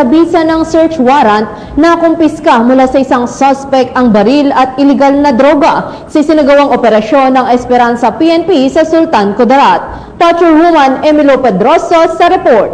sa bisa ng search warrant na kumpiska mula sa isang suspect ang baril at iligal na droga sa sinagawang operasyon ng Esperanza PNP sa Sultan Kudarat. Patrolwoman Emilio Pedroso sa report.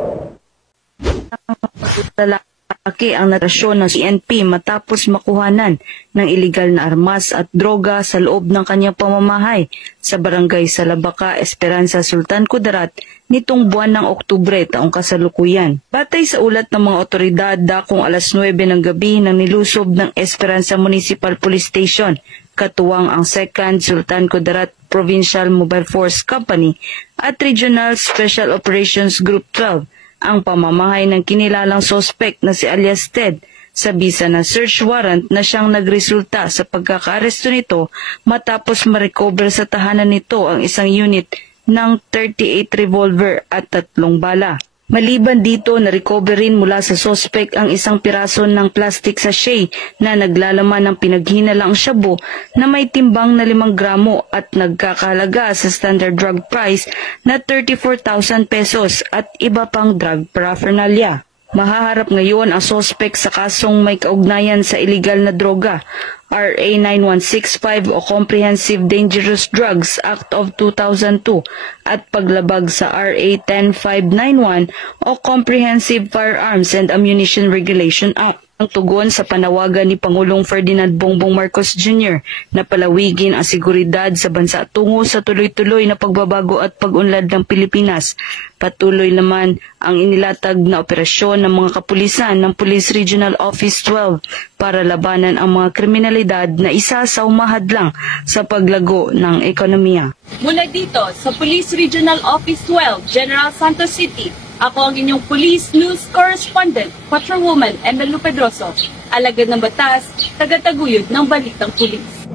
Lalaki ang natasyon ng PNP matapos makuhanan ng iligal na armas at droga sa loob ng kanyang pamamahay sa barangay Salabaka, Esperanza, Sultan Kudarat nitong buwan ng Oktubre taong kasalukuyan. Batay sa ulat ng mga otoridad, dakong alas 9 ng gabi nang nilusob ng Esperanza Municipal Police Station, katuwang ang 2nd Sultan Kudarat Provincial Mobile Force Company at Regional Special Operations Group 12, ang pamamahay ng kinilalang sospek na si alias Ted sa bisa ng search warrant na siyang nagresulta sa pagkakaaresto nito matapos ma-recover sa tahanan nito ang isang unit ng 38 revolver at 3 bala. Maliban dito, na-recover rin mula sa sospek ang isang piraso ng plastic sachet na naglalaman ng pinaghinalang shabu na may timbang na 5 gramo at nagkakahalaga sa standard drug price na 34,000 pesos at iba pang drug paraphernalia. Mahaharap ngayon ang sospek sa kasong may kaugnayan sa iligal na droga, RA 9165 o Comprehensive Dangerous Drugs Act of 2002 at paglabag sa RA 10591 o Comprehensive Firearms and Ammunition Regulation Act. Ang tugon sa panawagan ni Pangulong Ferdinand Bongbong Marcos Jr. na palawigin ang seguridad sa bansa tungo sa tuloy-tuloy na pagbabago at pag-unlad ng Pilipinas. Patuloy naman ang inilatag na operasyon ng mga kapulisan ng Police Regional Office 12 para labanan ang mga kriminalidad na isa sa umahadlang sa paglago ng ekonomiya. Mula dito sa Police Regional Office 12, General Santos City, ako ang inyong Police News Correspondent, Patrolwoman Emilio Pedroso, alagad ng batas, tagataguyod ng balitang pulis.